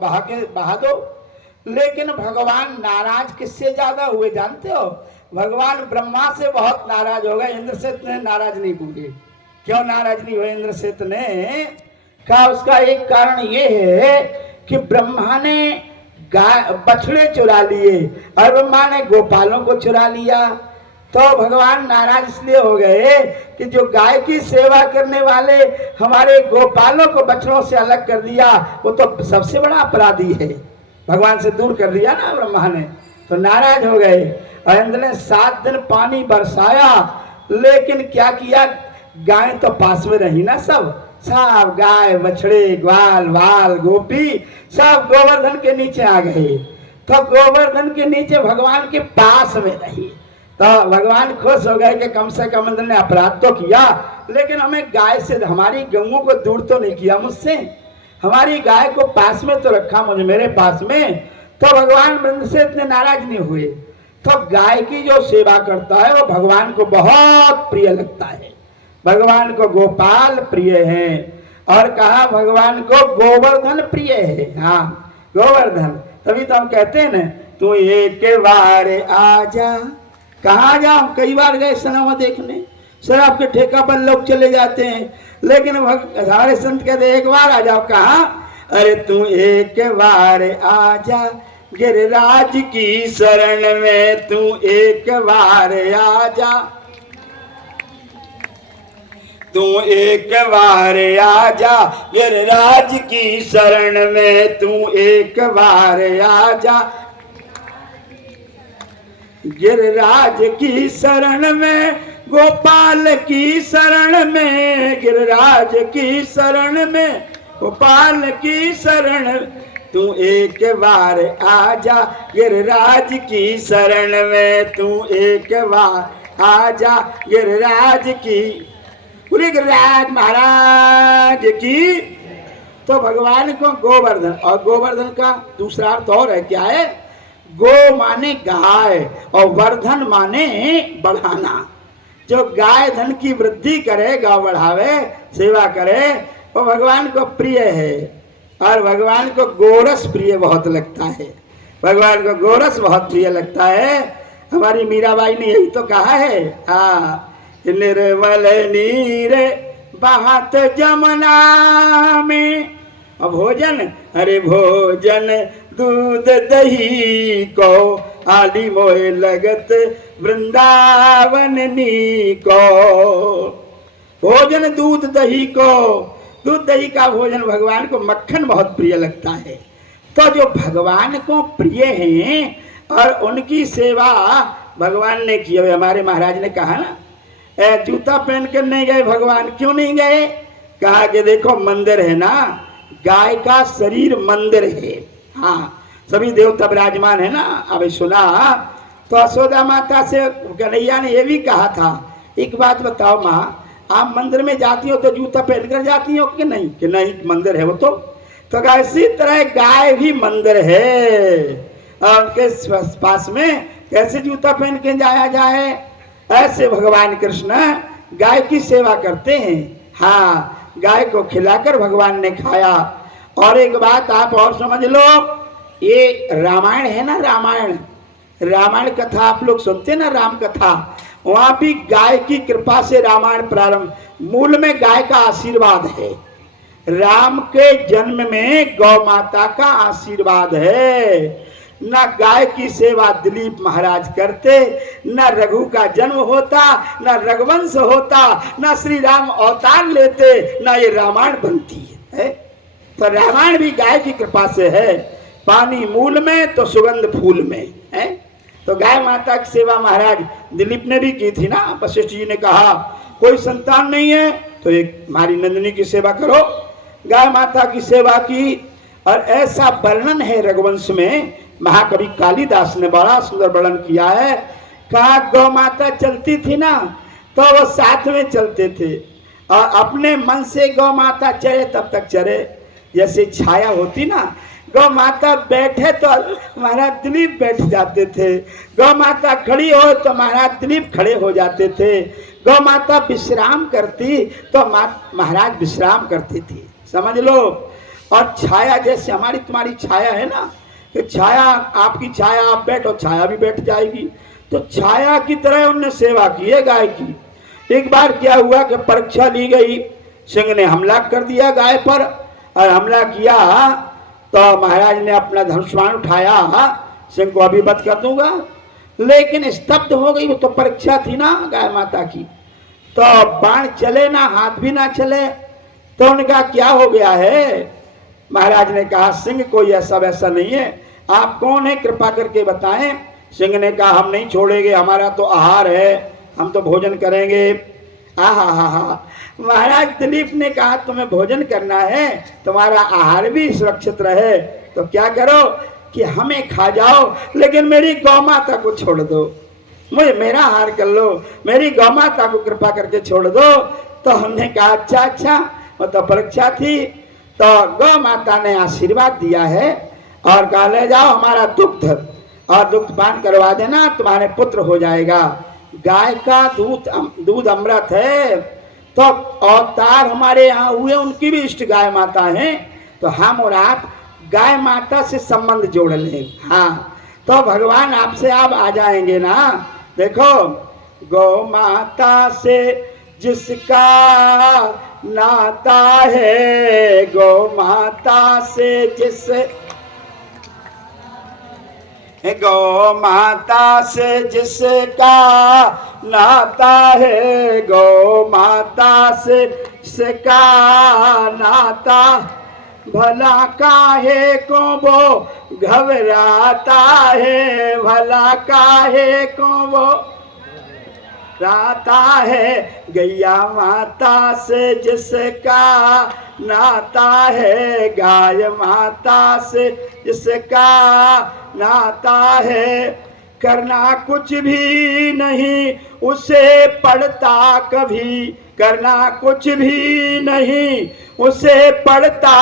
बहा दो। लेकिन भगवान नाराज किससे ज्यादा हुए जानते हो? भगवान ब्रह्मा से बहुत नाराज हो गए, इंद्र से इतने नाराज नहीं हुए। क्यों नाराज नहीं हुए इंद्र से इतने? कहा उसका एक कारण ये है कि ब्रह्मा ने गाय बछड़े चुरा लिए और ब्रह्मा ने गोपालों को चुरा लिया। तो भगवान नाराज इसलिए हो गए कि जो गाय की सेवा करने वाले हमारे गोपालों को बछड़ों से अलग कर दिया, वो तो सबसे बड़ा अपराधी है। भगवान से दूर कर दिया ना ब्रह्मा ने, तो नाराज हो गए। और इंद्र ने 7 दिन पानी बरसाया, लेकिन क्या किया? गाय तो पास में रही ना, सब गाय बछड़े ग्वाल वाल गोपी सब गोवर्धन के नीचे आ गए। तो गोवर्धन के नीचे भगवान के पास में रही। तो भगवान खुश हो गए कि कम से कम इंद्र ने अपराध तो किया, लेकिन हमें गाय से, हमारी गऊओं को दूर तो नहीं किया मुझसे, हमारी गाय को पास में तो रखा, मुझे मेरे पास में। तो भगवान इंद्र से इतने नाराज नहीं हुए। तो गाय की जो सेवा करता है वो भगवान को बहुत प्रिय लगता है। भगवान को गोपाल प्रिय है, और कहा भगवान को गोवर्धन प्रिय है। हाँ, गोवर्धन। तभी तो हम कहते हैं ना, तू एक बार आजा। कहाँ जा? हम कई बार गए सिनेमा देखने, शराब के ठेका पर लोग चले जाते हैं, लेकिन हमारे संत कहते एक बार आ जाओ। कहा? अरे तू एक बार आजा गिरिराज की शरण में, तू एक बार आजा, तू एक बार आजा गिरिराज की शरण में, तू एक बार आजा गिरिराज की शरण में, गोपाल की शरण में, गिरिराज की शरण में, गोपाल की शरण, तू एक बार आजा गिरिराज की शरण में, तू एक बार आजा गिरिराज की, पूरे गिरिराज महाराज की। तो भगवान को गोवर्धन, और गोवर्धन का दूसरा अर्थ और है, क्या है? गो माने गाय और वर्धन माने बढ़ाना। जो गाय धन की वृद्धि करे, गाँव बढ़ावे, सेवा करे, वो भगवान को प्रिय है। और भगवान को गोरस प्रिय बहुत लगता है, भगवान को गोरस बहुत प्रिय लगता है। हमारी मीराबाई ने यही तो कहा है। हाँ, निर्मल नीर बहत जमुना में, और भोजन, अरे भोजन दूध दही को, आली मोहे लगत वृंदावन नी को। भोजन दूध दही को, दूध दही का भोजन भगवान को मक्खन बहुत प्रिय लगता है। तो जो भगवान को प्रिय हैं और उनकी सेवा भगवान ने की। हमारे महाराज ने कहा ना, जूता पहन कर नहीं गए भगवान। क्यों नहीं गए? कहा कि देखो मंदिर है ना, गाय का शरीर मंदिर है। हाँ, सभी देवता विराजमान है ना। अभी सुना तो यशोदा माता से कन्हैया ने यह भी कहा था, एक बात बताओ माँ, आप मंदिर में जाती हो तो जूता पहन कर जाती हो कि नहीं? कि नहीं, मंदिर है वो तो कहा इसी तरह गाय भी मंदिर है, और उनके पास में कैसे जूता पहन के जाया जाए? ऐसे भगवान कृष्ण गाय की सेवा करते हैं। हाँ, गाय को खिलाकर भगवान ने खाया। और एक बात आप और समझ लो, ये रामायण है ना, रामायण कथा आप लोग सुनते ना, राम कथा, वहां भी गाय की कृपा से रामायण प्रारंभ। मूल में गाय का आशीर्वाद है। राम के जन्म में गौ माता का आशीर्वाद है। न गाय की सेवा दिलीप महाराज करते, न रघु का जन्म होता, न रघुवंश होता, न श्री राम अवतार लेते, न ये रामायण बनती है। तो रामायण भी गाय की कृपा से है। पानी मूल में तो सुगंध फूल में है। तो गाय माता की सेवा महाराज दिलीप ने भी की थी ना। वशिष्ठ जी ने कहा कोई संतान नहीं है तो एक हमारी नंदिनी की सेवा करो। गाय माता की सेवा की, और ऐसा वर्णन है रघुवंश में, महाकवि कालिदास ने बड़ा सुंदर वर्णन किया है। कहा गौ माता चलती थी ना, तो वो साथ में चलते थे, और अपने मन से गौ माता चले तब तक चले। जैसे छाया होती ना, गौ माता बैठे तो महाराज दिलीप बैठ जाते थे, गौ माता खड़ी हो तो महाराज दिलीप खड़े हो जाते थे, गौ माता विश्राम करती तो महाराज विश्राम करती थी। समझ लो। और छाया जैसे हमारी तुम्हारी छाया है ना, कि छाया आपकी छाया, आप बैठो छाया भी बैठ जाएगी, तो छाया की तरह उनने सेवा की है गाय की। एक बार क्या हुआ कि परीक्षा ली गई, सिंह ने हमला कर दिया गाय पर, और हमला किया तो महाराज ने अपना धनुष्मान उठाया, सिंह को अभी वध कर दूंगा, लेकिन स्तब्ध हो गई। वो तो परीक्षा थी ना गाय माता की, तो बाण चले ना, हाथ भी ना चले, तो उनका क्या हो गया है। महाराज ने कहा सिंह कोई ऐसा वैसा नहीं है, आप कौन है कृपा करके बताएं। सिंह ने कहा हम नहीं छोड़ेंगे, हमारा तो आहार है, हम तो भोजन करेंगे। आहा, महाराज दिलीप ने कहा तुम्हें भोजन करना है, तुम्हारा आहार भी सुरक्षित रहे, तो क्या करो कि हमें खा जाओ, लेकिन मेरी गौ माता को छोड़ दो, मुझे मेरा आहार कर लो, मेरी गौ माता को कृपा करके छोड़ दो। तो हमने कहा अच्छा, वो तो परीक्षा थी। तो गौ माता ने आशीर्वाद दिया है और कहा ले जाओ हमारा दुग्ध, और दुग्ध पान करवा देना, तुम्हारे पुत्र हो जाएगा। गाय का दूध अमृत है, तो अवतार हमारे यहाँ हुए, उनकी भी इष्ट गाय माता है, तो हम और आप गाय माता से संबंध जोड़ लें। हाँ, तो भगवान आपसे आप आ जाएंगे ना। देखो, गौ माता से जिसका नाता है, गौ माता से गौ माता से जिसका नाता है, गौ माता से जिसका नाता, भला काहे को वो घबराता है, भला काहे को वो राता है। गैया माता से जिसका नाता है, गाय माता से जिसका नाता है, करना कुछ भी नहीं उसे पड़ता कभी, करना कुछ भी नहीं उसे पड़ता,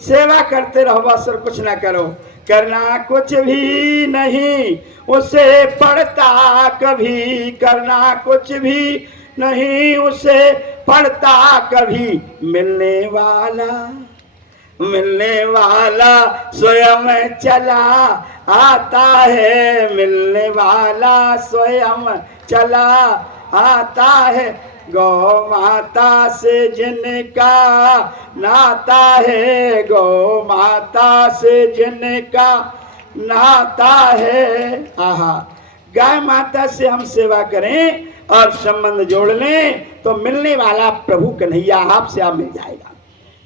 सेवा करते रहो बस और कुछ ना करो, करना कुछ भी नहीं उसे पड़ता कभी, करना कुछ भी नहीं उसे पड़ता कभी। मिलने वाला स्वयं चला आता है, मिलने वाला स्वयं चला आता है। गौ माता से जिनका नाता है, गौ माता से जिनका नाता है। आहा, गाय माता से हम सेवा करें और संबंध जोड़ लें तो मिलने वाला प्रभु कन्हैया आपसे आप मिल जाएगा,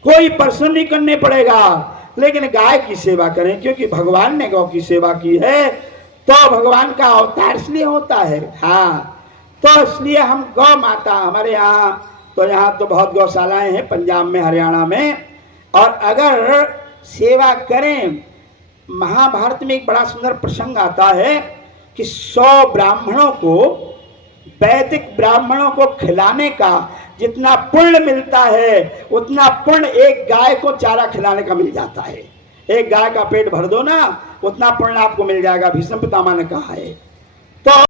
कोई परिश्रम नहीं करने पड़ेगा। लेकिन गाय की सेवा करें, क्योंकि भगवान ने गौ की सेवा की है, तो भगवान का अवतार इसलिए होता है। हाँ, तो इसलिए हम गौ माता, हमारे यहाँ तो बहुत गौशालाएं हैं पंजाब में, हरियाणा में, और अगर सेवा करें, महाभारत में एक बड़ा सुंदर प्रसंग आता है कि 100 ब्राह्मणों को, वैदिक ब्राह्मणों को खिलाने का जितना पुण्य मिलता है, उतना पुण्य एक गाय को चारा खिलाने का मिल जाता है। एक गाय का पेट भर दो ना, उतना पुण्य आपको मिल जाएगा, भीष्म पितामह ने कहा है। तो